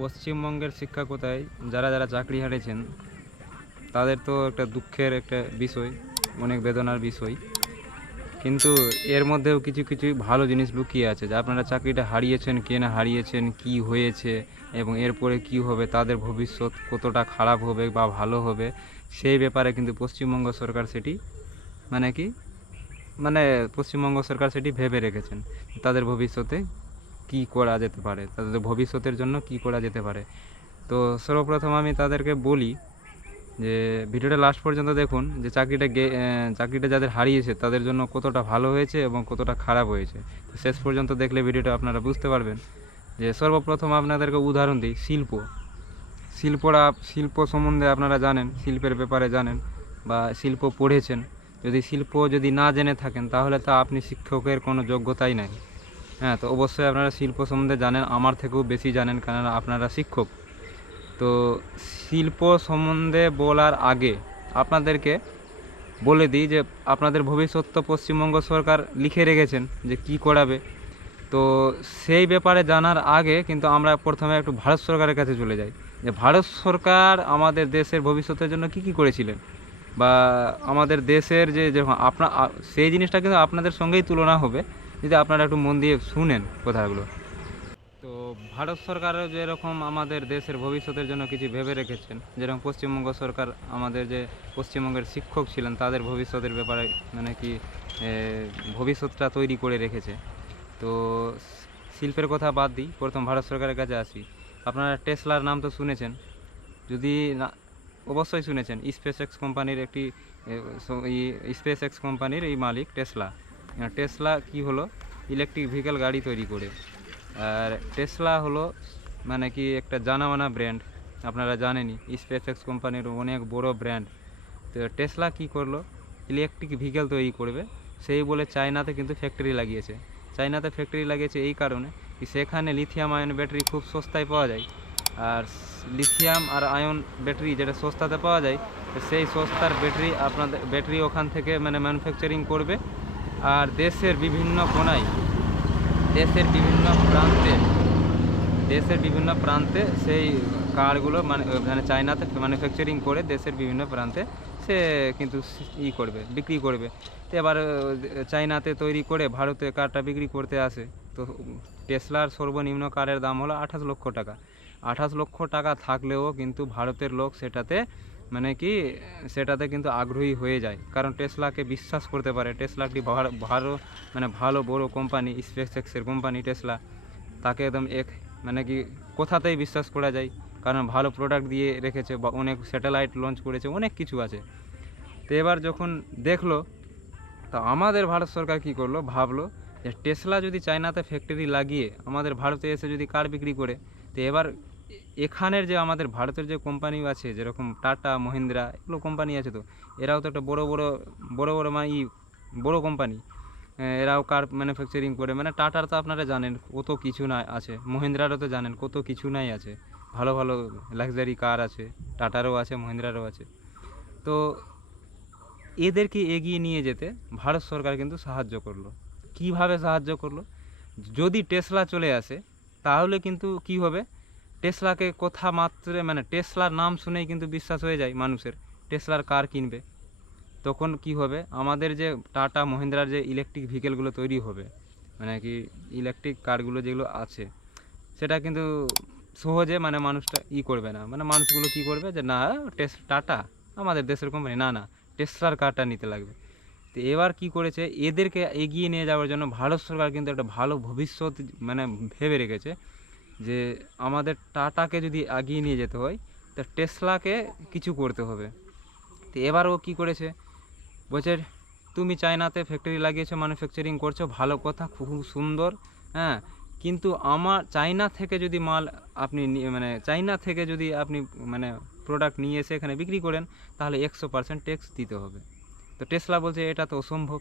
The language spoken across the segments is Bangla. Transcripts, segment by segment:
পশ্চিমবঙ্গের শিক্ষা কোথায় যারা যারা চাকরি হারিয়েছেন তাদের তো একটা দুঃখের একটা বিষয়, অনেক বেদনার বিষয়। কিন্তু এর মধ্যেও কিছু কিছু ভালো জিনিস লুকিয়ে আছে, যে আপনারা চাকরিটা হারিয়েছেন, কে না হারিয়েছেন, কি হয়েছে এবং এরপরে কি হবে, তাদের ভবিষ্যৎ কতটা খারাপ হবে বা ভালো হবে, সেই ব্যাপারে কিন্তু পশ্চিমবঙ্গ সরকার সেটি মানে কি মানে পশ্চিমবঙ্গ সরকার সেটি ভেবে রেখেছেন। তাদের ভবিষ্যতে কি করা যেতে পারে, তাদের ভবিষ্যতের জন্য কি করা যেতে পারে। তো সর্বপ্রথম আমি তাদেরকে বলি যে ভিডিওটা লাস্ট পর্যন্ত দেখুন, যে চাকরিটা যাদের হারিয়েছে তাদের জন্য কতটা ভালো হয়েছে এবং কতটা খারাপ হয়েছে। তো শেষ পর্যন্ত দেখলে ভিডিওটা আপনারা বুঝতে পারবেন। যে সর্বপ্রথম আপনাদেরকে উদাহরণ দিই, শিল্প সম্বন্ধে আপনারা জানেন, শিল্পের ব্যাপারে জানেন বা শিল্প পড়েছেন। শিল্প যদি না জেনে থাকেন তাহলে তো আপনি শিক্ষকের কোনো যোগ্যতাই নাই। হ্যাঁ, তো অবশ্যই আপনারা শিল্প সম্বন্ধে জানেন, আমার থেকেও বেশি জানেন, কারণ আপনারা শিক্ষক। তো শিল্প সম্বন্ধে বলার আগে আপনাদেরকে বলে দিই যে আপনাদের ভবিষ্যৎ তো পশ্চিমবঙ্গ সরকার লিখে রেখেছেন যে কি করাবে। তো সেই ব্যাপারে জানার আগে কিন্তু আমরা প্রথমে একটু ভারত সরকারের কাছে চলে যাই, যে ভারত সরকার আমাদের দেশের ভবিষ্যতের জন্য কি কি করেছিলেন, বা আমাদের দেশের যে যখন সেই জিনিসটা কিন্তু আপনাদের সঙ্গেই তুলনা হবে যদি আপনারা একটু মন দিয়ে শুনেন কথাগুলো। তো ভারত সরকারও যেরকম আমাদের দেশের ভবিষ্যতের জন্য কিছু ভেবে রেখেছেন, যেরকম পশ্চিমবঙ্গ সরকার আমাদের যে পশ্চিমবঙ্গের শিক্ষক ছিলেন তাদের ভবিষ্যতের ব্যাপারে মানে কি ভবিষ্যৎটা তৈরি করে রেখেছে। তো শিল্পের কথা বাদ দিই, প্রথম ভারত সরকারের কাছে আসি। আপনারা টেসলার নাম তো শুনেছেন, যদি না অবশ্যই শুনেছেন। স্পেস এক্স কোম্পানির একটি স্পেস এক্স কোম্পানির এই মালিক টেসলা। টেসলা কি হলো, ইলেকট্রিক ভেহিক্যাল গাড়ি তৈরি করে। আর টেসলা হলো মানে কি একটা জানামানা ব্র্যান্ড, আপনারা জানেনই, স্পেস এক্স কোম্পানির অনেক বড় ব্র্যান্ড। তো টেসলা কি করলো, ইলেকট্রিক ভেহিক্যাল তৈরি করবে সেই বলে চায়নাতে কিন্তু ফ্যাক্টরি লাগিয়েছে। চায়নাতে ফ্যাক্টরি লাগিয়েছে এই কারণে কি সেখানে লিথিয়াম আয়ন ব্যাটারি খুব সস্তায় পাওয়া যায়। আর লিথিয়াম আর আয়ন ব্যাটারি যেটা সস্তাতে পাওয়া যায়, সেই সস্তার ব্যাটারি ওখান থেকে মানে ম্যানুফ্যাকচারিং করবে। আর দেশের বিভিন্ন কোণায়, দেশের বিভিন্ন প্রান্তে দেশের বিভিন্ন প্রান্তে সেই কারগুলো মানে চায়নাতে ম্যানুফ্যাকচারিং করে দেশের বিভিন্ন প্রান্তে সে কিন্তু বিক্রি করবে। তো এবার চায়নাতে তৈরি করে ভারতে কারটা বিক্রি করতে আসে। তো টেসলার সর্বনিম্ন কারের দাম হলো 28 লক্ষ টাকা। 28 লক্ষ টাকা থাকলেও কিন্তু ভারতের লোক সেটাতে কিন্তু আগ্রহী হয়ে যায়, কারণ টেসলাকে বিশ্বাস করতে পারে। টেসলা একটি ভালো বড় কোম্পানি, স্পেস এক্সের কোম্পানি টেসলা। তাকে একদম কোথাতেই বিশ্বাস করা যায়, কারণ ভালো প্রোডাক্ট দিয়ে রেখেছে বা অনেক স্যাটেলাইট লঞ্চ করেছে, অনেক কিছু আছে। তো এবার যখন দেখলো, তো আমাদের ভারত সরকার কি করলো, ভাবলো যে টেসলা যদি চায়নাতে ফ্যাক্টরি লাগিয়ে আমাদের ভারতে এসে যদি কার বিক্রি করে, তো এবার এখানের যে আমাদের ভারতের যে কোম্পানি আছে, যেরকম টাটা, মহিন্দ্রা, এগুলো কোম্পানি আছে, তো এরাও তো একটা বড় বড় বড় বড় বড় কোম্পানি। এরাও কার ম্যানুফ্যাকচারিং করে, মানে টাটার তো আপনারা জানেন কত কিছু না আছে, মহিন্দ্রারও তো জানেন কত কিছু নাই আছে, ভালো ভালো লাক্সারি কার আছে, টাটারও আছে, মহিন্দ্রারও আছে। তো এদেরকে এগিয়ে নিয়ে যেতে ভারত সরকার কিন্তু সাহায্য করলো। কিভাবে সাহায্য করলো, যদি টেসলা চলে আসে তাহলে কিন্তু কি হবে, টেসলাকে কথা মাত্রে মানে টেসলার নাম শুনেই কিন্তু বিশ্বাস হয়ে যায় মানুষের, টেসলার কার কিনবে। তখন কি হবে, আমাদের যে টাটা মহিন্দ্রার যে ইলেকট্রিক ভেহিকেলগুলো তৈরি হবে, মানে কি ইলেকট্রিক কারগুলো যেগুলো আছে, সেটা কিন্তু সহজে মানুষটা করবে না, মানুষগুলো কি করবে যে না, টাটা আমাদের দেশের কোম্পানি, না না, টেসলার কারটা নিতে লাগবে। তো এবার কি করেছে, এদেরকে এগিয়ে নিয়ে যাওয়ার জন্য ভারত সরকার কিন্তু একটা ভালো ভবিষ্যৎ ভেবে রেখেছে, যে আমাদের টাটাকে যদি এগিয়ে নিয়ে যেতে হয় তা টেসলাকে কিছু করতে হবে। তো এবার ও কী করেছে, বলছে তুমি চায়নাতে ফ্যাক্টরি লাগিয়েছো, ম্যানুফ্যাকচারিং করছো, ভালো কথা, খুব সুন্দর, হ্যাঁ, কিন্তু আমার চায়না থেকে যদি মাল আপনি চায়না থেকে যদি আপনি প্রোডাক্ট নিয়ে এসে এখানে বিক্রি করেন, তাহলে 100% ট্যাক্স দিতে হবে। তো টেসলা বলছে এটা তো অসম্ভব।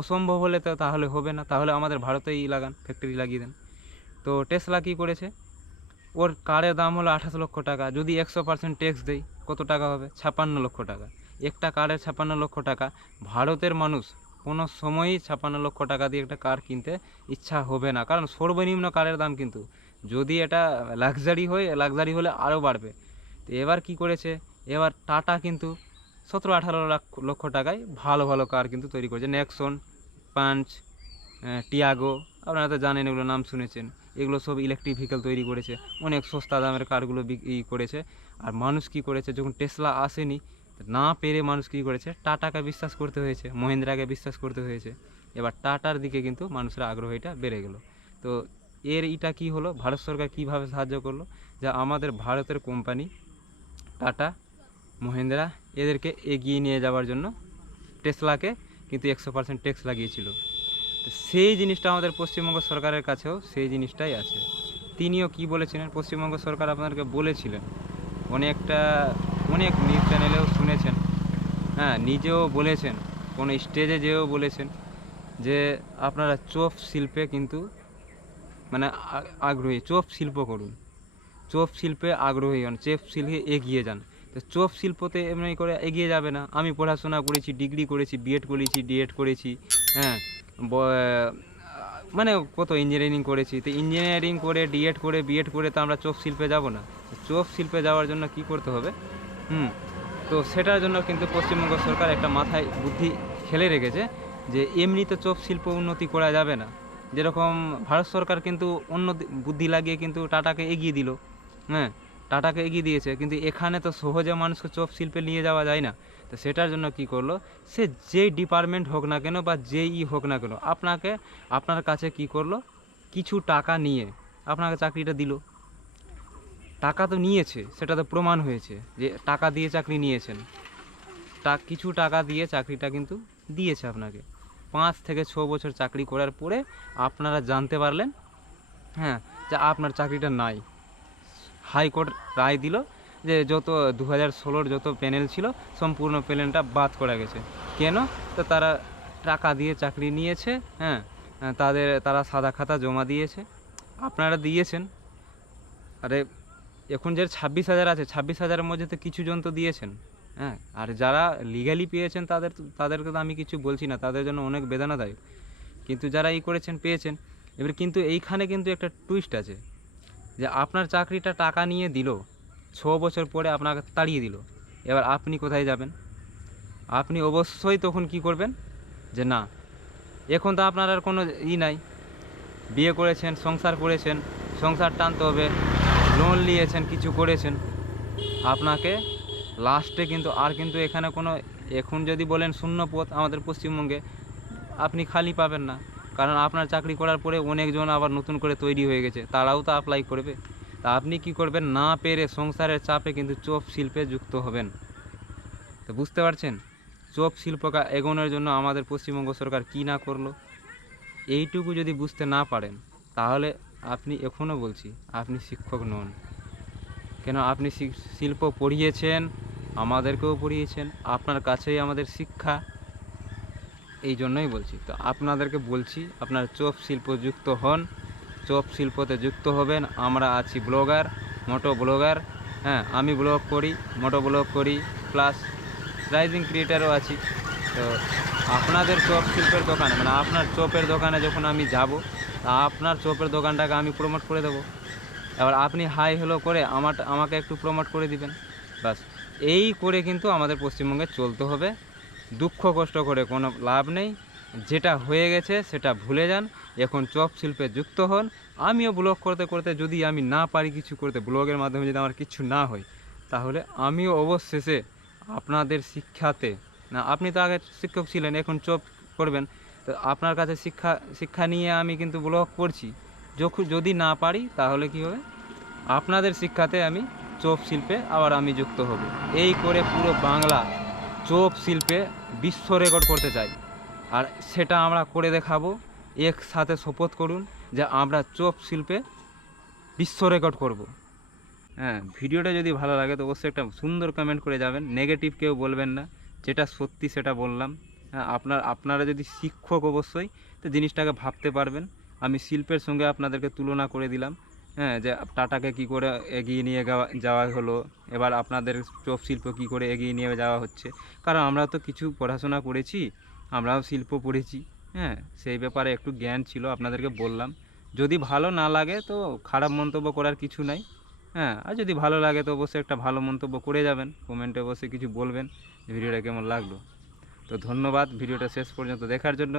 অসম্ভব হলে তো তাহলে হবে না, তাহলে আমাদের ভারতেই লাগান, ফ্যাক্টরি লাগিয়ে দেন। তো টেসলা কী করেছে, ওর কারের দাম হলো 28 লক্ষ টাকা, যদি 100% ট্যাক্স দেয় কত টাকা হবে, 56 লক্ষ টাকা। একটা কারের 56 লক্ষ টাকা, ভারতের মানুষ কোনো সময়ই 56 লক্ষ টাকা দিয়ে একটা কার কিনতে ইচ্ছা হবে না, কারণ সর্বনিম্ন কারের দাম কিন্তু যদি এটা লাক্সারি হলে আরও বাড়বে। তো এবার কি করেছে, এবার টাটা কিন্তু 17-18 লক্ষ টাকায় ভালো ভালো কার কিন্তু তৈরি করেছে। নেক্সন, পাঞ্চ, টিয়াগো, আপনারা তো জানেন, এগুলো নাম শুনেছেন। এগুলো সব ইলেকট্রিক ভেহিকেল তৈরি করেছে, অনেক সস্তা দামের কারগুলো বিক্রি করেছে। আর মানুষ কি করেছে, যখন টেসলা আসেনি, না পেরে মানুষ কী করেছে, টাটাকে বিশ্বাস করতে হয়েছে, মহিন্দ্রাকে বিশ্বাস করতে হয়েছে। এবার টাটার দিকে কিন্তু মানুষের আগ্রহীটা বেড়ে গেল। তো এটা কি হলো, ভারত সরকার কীভাবে সাহায্য করলো, যা আমাদের ভারতের কোম্পানি টাটা, মহিন্দ্রা এদেরকে এগিয়ে নিয়ে যাওয়ার জন্য টেসলাকে কিন্তু 100% ট্যাক্স লাগিয়েছিল। তো সেই জিনিসটা আমাদের পশ্চিমবঙ্গ সরকারের কাছেও সেই জিনিসটাই আছে। তিনিও কি বলেছিলেন, পশ্চিমবঙ্গ সরকার আপনাদেরকে বলেছিলেন, অনেক নিউজ চ্যানেলেও শুনেছেন, হ্যাঁ নিজেও বলেছেন, কোনো স্টেজে যেও বলেছেন যে আপনারা চোপ শিল্পে কিন্তু মানে আগ্রহী, চোপ শিল্প করুন, চোপ শিল্পে আগ্রহী হন, চোপ শিল্পে এগিয়ে যান। তো চোপ শিল্পতে এমনি করে এগিয়ে যাবে না। আমি পড়াশোনা করেছি, ডিগ্রি করেছি, বিএড করেছি, ডিএড করেছি, হ্যাঁ মানে কত ইঞ্জিনিয়ারিং করেছি। তো ইঞ্জিনিয়ারিং করে, ডিএড করে, বিএড করে তো আমরা চোপ শিল্পে যাব না। চোপ শিল্পে যাওয়ার জন্য কি করতে হবে, তো সেটার জন্য কিন্তু পশ্চিমবঙ্গ সরকার একটা মাথায় বুদ্ধি খেলে রেখেছে যে এমনি তো চোপ শিল্প উন্নতি করা যাবে না। যেরকম ভারত সরকার কিন্তু অন্য বুদ্ধি লাগিয়ে কিন্তু টাটাকে এগিয়ে দিল, হ্যাঁ টাটাকে এগিয়ে দিয়েছে, কিন্তু এখানে তো সহজে মানুষকে চোপ শিল্পে নিয়ে যাওয়া যায় না। তো সেটার জন্য কি করলো, সে যেই ডিপার্টমেন্ট হোক না কেন বা যেই হোক না কেন, আপনার কাছে কি করলো, কিছু টাকা নিয়ে আপনাকে চাকরিটা দিল। টাকা তো নিয়েছে, সেটা তো প্রমাণ হয়েছে যে টাকা দিয়ে চাকরি নিয়েছেন, কিছু টাকা দিয়ে চাকরিটা কিন্তু দিয়েছে আপনাকে। 5 থেকে 6 বছর চাকরি করার পরে আপনারা জানতে পারলেন, হ্যাঁ যে আপনার চাকরিটা নাই। হাইকোর্ট রায় দিল যে যত 2016 যত প্যানেল ছিল সম্পূর্ণ প্যানেলটা বাদ করা গেছে। কেন? তো তারা টাকা দিয়ে চাকরি নিয়েছে, হ্যাঁ তারা সাদা খাতা জমা দিয়েছে, আপনারা দিয়েছেন। আরে এখন যে 26,000 আছে, 26,000-এর মধ্যে তো কিছু জন তো দিয়েছেন, হ্যাঁ আর যারা লিগালি পেয়েছেন তাদেরকে তো আমি কিছু বলছি না, তাদের জন্য অনেক বেদনাদায়ক। কিন্তু যারা করেছেন পেয়েছেন। এবার কিন্তু এইখানে কিন্তু একটা টুইস্ট আছে, যে আপনার চাকরিটা টাকা নিয়ে দিল, 6 বছর পরে আপনাকে তাড়িয়ে দিল। এবার আপনি কোথায় যাবেন? আপনি অবশ্যই তখন কি করবেন, যে না এখন তো আপনার আর কোনো নাই, বিয়ে করেছেন, সংসার করেছেন, সংসার টানতে হবে, লোন নিয়েছেন, কিছু করেছেন, আপনাকে লাস্টে কিন্তু এখানে কোনো, এখন যদি বলেন শূন্য পদ আমাদের পশ্চিমবঙ্গে, আপনি খালি পাবেন না। কারণ আপনার চাকরি করার পরে অনেকজন আবার নতুন করে তৈরি হয়ে গেছে, তারাও তো অ্যাপ্লাই করবে। তা আপনি কি করবেন, না পেরে সংসারের চাপে কিন্তু চোপ শিল্পে যুক্ত হবেন। তো বুঝতে পারছেন, চোপ শিল্পকে এগোনোর জন্য আমাদের পশ্চিমবঙ্গ সরকার কী না করলো। এইটুকু যদি বুঝতে না পারেন, তাহলে আপনি এখনও বলছি আপনি শিক্ষক নন। কেন? আপনি শিল্প পড়িয়েছেন, আমাদেরকেও পড়িয়েছেন, আপনার কাছেই আমাদের শিক্ষা, এই জন্যই বলছি। তো আপনাদেরকে বলছি, আপনার চোপ শিল্প যুক্ত হন, চোপ শিল্পতে যুক্ত হবেন। আমরা আছি ব্লগার, মোটো ব্লগার, হ্যাঁ আমি ব্লগ করি, মোটো ব্লগ করি, প্লাস রাইজিং ক্রিয়েটারও আছি। তো আপনাদের চপ শিল্পের দোকানে, মানে আপনার চপের দোকানে যখন আমি যাব, তা আপনার চপের দোকানটাকে আমি প্রমোট করে দেবো। এবার আপনি হাই হ্যালো করে আমাকে একটু প্রমোট করে দিবেন, বাস। এই করে কিন্তু আমাদের পশ্চিমবঙ্গে চলতে হবে। দুঃখ কষ্ট করে কোনো লাভ নেই, যেটা হয়ে গেছে সেটা ভুলে যান, এখন চপ শিল্পে যুক্ত হন। আমিও ব্লগ করতে করতে যদি আমি না পারি কিছু করতে, ব্লগের মাধ্যমে যদি আমার কিছু না হয়, তাহলে আমিও অবশেষে আপনাদের শিক্ষাতে, না আপনি তো আগে শিক্ষক ছিলেন, এখন চপ করবেন, তো আপনার কাছে শিক্ষা নিয়ে আমি কিন্তু ব্লগ করছি। যদি না পারি তাহলে কি হবে, আপনাদের শিক্ষাতে আমি চপ শিল্পে আবার আমি যুক্ত হব। এই করে পুরো বাংলা চপ শিল্পে বিশ্ব রেকর্ড করতে চাই, আর সেটা আমরা করে দেখাবো। একসাথে শপথ করুন যে আমরা চপ শিল্পে বিশ্ব রেকর্ড করব। হ্যাঁ, ভিডিওটা যদি ভালো লাগে তো অবশ্যই একটা সুন্দর কমেন্ট করে যাবেন, নেগেটিভ কেউ বলবেন না, যেটা সত্যি সেটা বললাম। হ্যাঁ, আপনারা যদি শিক্ষক অবশ্যই তো জিনিসটাকে ভাবতে পারবেন। আমি শিল্পের সঙ্গে আপনাদেরকে তুলনা করে দিলাম, হ্যাঁ যে টাটাকে কি করে এগিয়ে নিয়ে যাওয়া হলো, এবার আপনাদের চপ শিল্প কি করে এগিয়ে নিয়ে যাওয়া হচ্ছে। কারণ আমরা তো কিছু পড়াশোনা করেছি, আমরাও শিল্প পড়েছি, হ্যাঁ সেই ব্যাপারে একটু জ্ঞান ছিল, আপনাদেরকে বললাম। যদি ভালো না লাগে তো খারাপ মন্তব্য করার কিছু নাই। হ্যাঁ, আর যদি ভালো লাগে তো অবশ্যই একটা ভালো মন্তব্য করে যাবেন, কমেন্টে অবশ্যই কিছু বলবেন ভিডিওটা কেমন লাগলো। তো ধন্যবাদ ভিডিওটা শেষ পর্যন্ত দেখার জন্য।